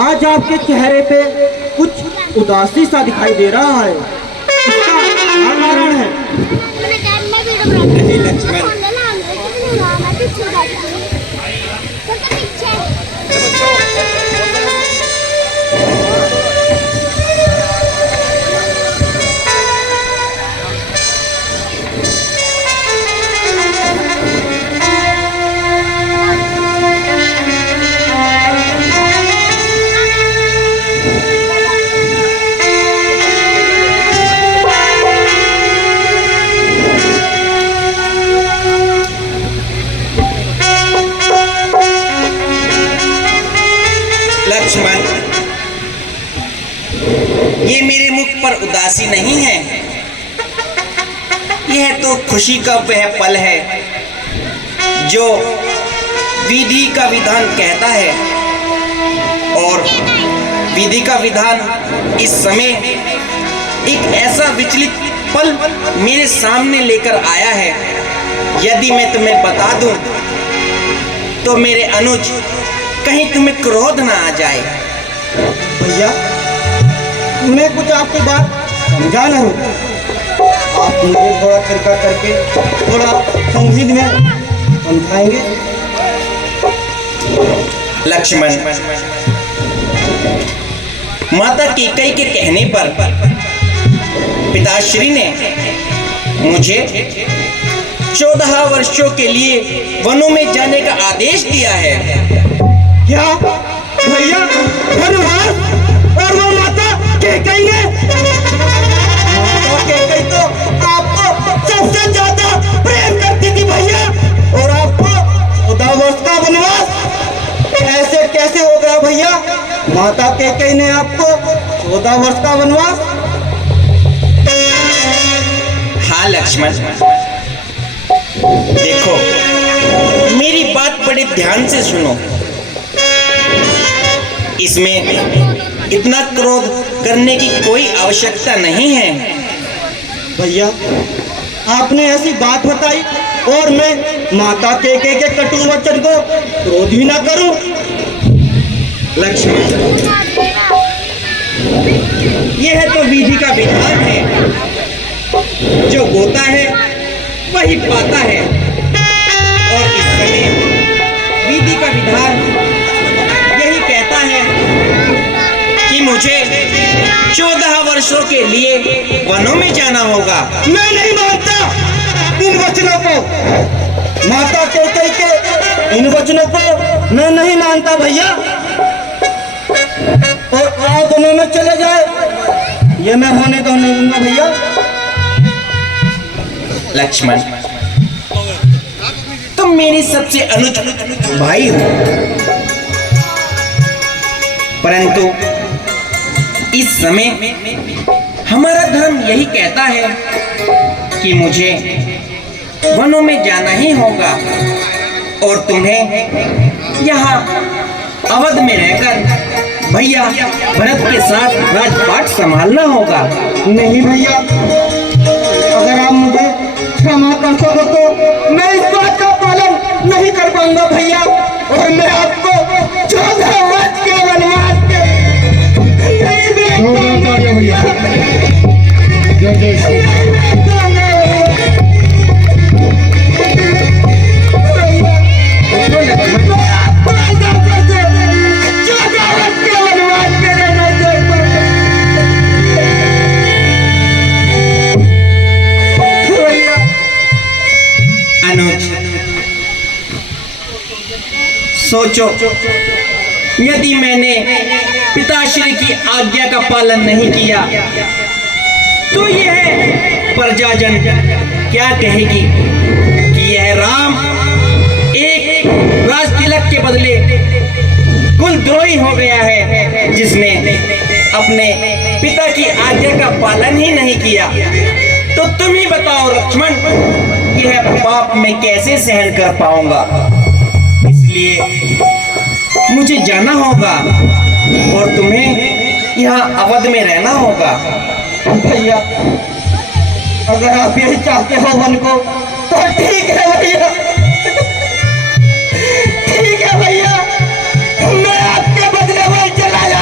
आज आपके चेहरे पे कुछ उदासी सा दिखाई दे रहा है, इसका क्या कारण है? नहीं लक्ष्मण, लक्ष्मण, ये मेरे मुख पर उदासी नहीं है, यह तो खुशी का वह पल है जो विधि का विधान कहता है। और विधि का विधान इस समय एक ऐसा विचलित पल मेरे सामने लेकर आया है। यदि मैं तुम्हें बता दूं तो मेरे अनुज कहीं तुम्हें क्रोध ना आ जाए। भैया, मैं कुछ आपकी बात समझा नहीं, आप मुझे थोड़ा कृपा करके थोड़ा संगीत में समझाएंगे? लक्ष्मण, माता कैकेयी के कहने पर पिताश्री ने मुझे 14 वर्षों के लिए वनों में जाने का आदेश दिया है। क्या भैया, वनवास? और वो माता कैकेयी ने? माता कैकेयी तो आपको सबसे ज्यादा प्रेम करती थी भैया, और आपको 14 वर्ष का वनवास ऐसे कैसे हो गया भैया? माता कैकेयी ने आपको 14 वर्ष का वनवास? हाँ लक्ष्मण, देखो मेरी बात बड़े ध्यान से सुनो। इसमें इतना क्रोध करने की कोई आवश्यकता नहीं है। भैया, आपने ऐसी बात बताई और मैं माता कैकेयी के कटु वचन को क्रोध भी ना करूं? लक्ष्मण, यह तो विधि का विधान है, जो बोता है वही पाता है। और इस समय विधि का विधान यही कहता है कि मुझे 14 वर्षों के लिए वनों में जाना होगा। मैं नहीं मानता इन वचनों को, माता कैकेयी के इन वचनों को मैं नहीं मानता भैया। और आप वनों में चले जाए, ये मैं होने तो नहीं दूंगा भैया। लक्ष्मण, तुम मेरी सबसे अनुज भाई हो, परंतु इस समय हमारा धर्म यही कहता है कि मुझे वनों में जाना ही होगा और तुम्हें यहाँ अवध में रहकर भैया भरत के साथ राजपाट संभालना होगा। नहीं भैया, अगर आप मुझे क्षमा कर सको तो मैं इस बात का पालन नहीं कर पाऊंगा भैया, और मैं आपको 14 वर्ष के वनवास के नहीं देख पाऊंगा भैया। अनुज, सोचो, यदि मैंने पिताश्री की आज्ञा का पालन नहीं किया तो यह प्रजाजन क्या कहेगी कि यह राम एक राज तिलक के बदले कुलद्रोही हो गया है, जिसने अपने पिता की आज्ञा का पालन ही नहीं किया। तो तुम ही बताओ लक्ष्मण, यह पाप मैं कैसे सहन कर पाऊंगा? इसलिए मुझे जाना होगा और तुम्हें यहाँ अवध में रहना होगा। भैया, अगर आप यही चाहते हो वन को तो ठीक है भैया, ठीक है भैया, मैं आपके बदले वही चला जाऊंगा।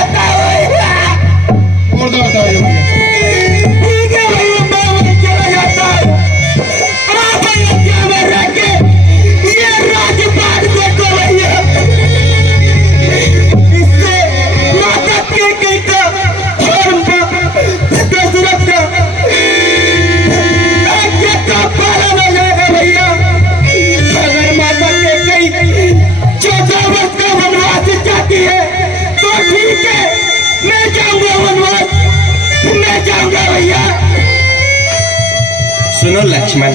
सुनो लक्ष्मण,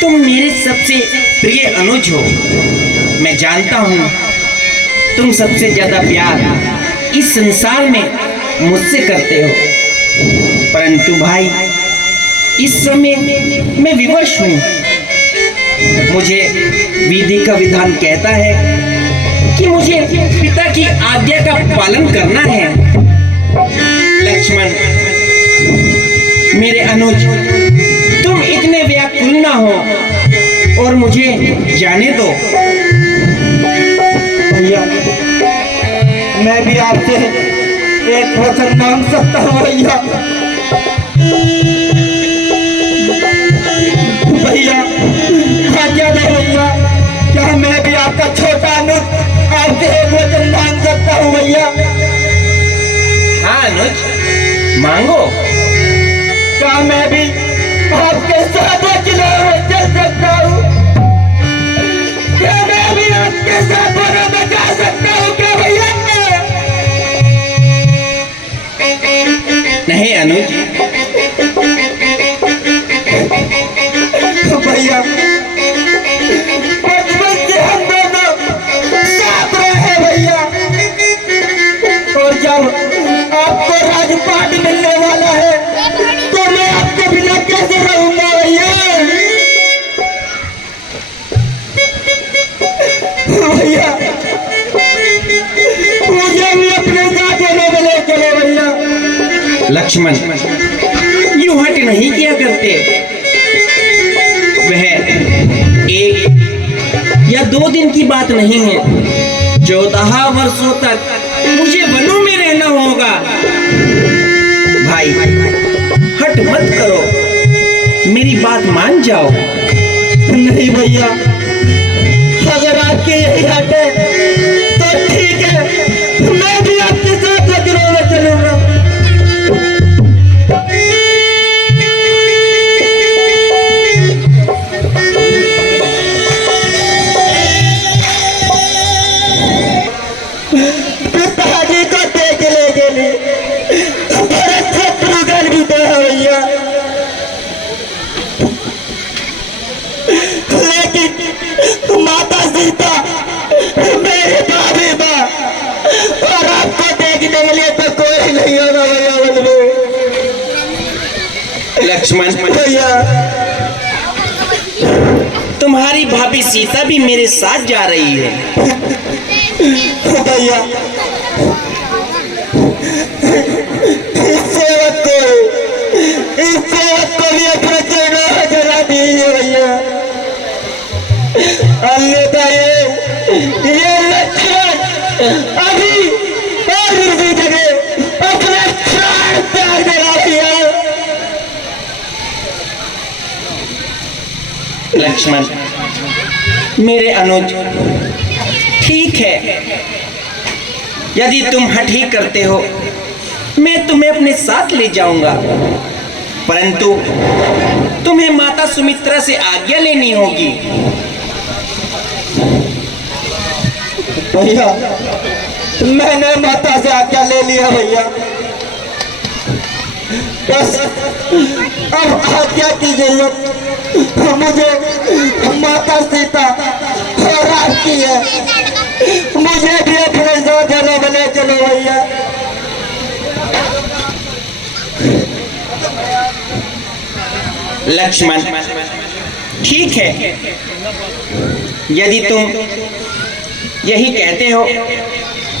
तुम मेरे सबसे प्रिय अनुज हो। मैं जानता हूँ तुम सबसे ज्यादा प्यार इस संसार में मुझसे करते हो, परंतु भाई इस समय मैं विवश हूँ। मुझे विधि का विधान कहता है कि मुझे पिता की आज्ञा का पालन करना है। लक्ष्मण, मेरे अनुज, तुम इतने व्याकुल ना हो और मुझे जाने दो। भैया, मैं भी आपसे एक वचन मांग सकता हूँ भैया। भैया आज्ञा दो भैया, क्या मैं भी आपका छोटा अनुज आपसे एक वचन मांग सकता हूँ भैया? हाँ अनुज, मांगो। क्या मैं भी आपके साथ अकेले चल सकता हूँ? क्या मैं भी आपके साथ वनों में जा सकता हूँ क्या भैया? नहीं अनुज। भैया, बचपन से हम दोनों साथ रहे भैया, और जब आपको राजपाट मिलने वाला है तो मैं आपके बिना कैसे रहूंगा भैया? भैया, मुझे भी अपने साथ वनों में ले चलो भैया। लक्ष्मण, यूं हट नहीं किया करते। वह 1 या 2 दिन की बात नहीं है, 14 वर्षों तक मुझे वनों में रहना होगा। भाई हट मत करो, मेरी बात मान जाओ। नहीं भैया, अगर आपके यही हट है तो ठीक है, मैं भी आपके साथ वज्रों में चलूंगा। पिताजी को देखने के लिए भरत शत्रुघ्न भी तो है भैया, लेकिन माता सीता मेरे भाभी माँ, और आपको देखने के लिए तो कोई नहीं होगा भैया मन में। लक्ष्मण भैया, तुम्हारी भाभी सीता भी मेरे साथ जा रही है। भैया, इस सेवक को भी अपने चरणों में जला दीजिए भैया, अन्यथा ये लक्ष्मण अभी और इसी जगह अपने प्राण त्याग देगा भैया। लक्ष्मण, मेरे अनुज, ठीक है, यदि तुम हठ ही करते हो मैं तुम्हें अपने साथ ले जाऊंगा, परंतु तुम्हें माता सुमित्रा से आज्ञा लेनी होगी। भैया, मैंने माता से आज्ञा ले लिया भैया, बस अब आज्ञा की जरूरत मुझे माता सीता और आपकी है। मुझे भी अपने साथ वनों में ले चलो भैया। लक्ष्मण, ठीक है, यदि तुम यही कहते हो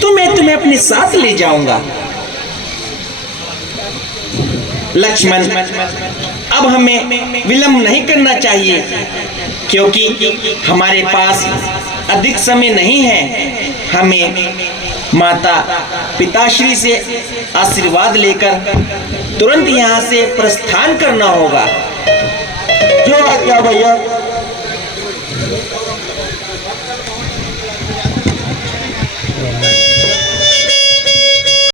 तो मैं तुम्हें अपने साथ ले जाऊंगा। लक्ष्मण, अब हमें विलंब नहीं करना चाहिए, क्योंकि हमारे पास अधिक समय नहीं है। हमें माता पिताश्री से आशीर्वाद लेकर तुरंत यहाँ से प्रस्थान करना होगा। जो आज्ञा भैया।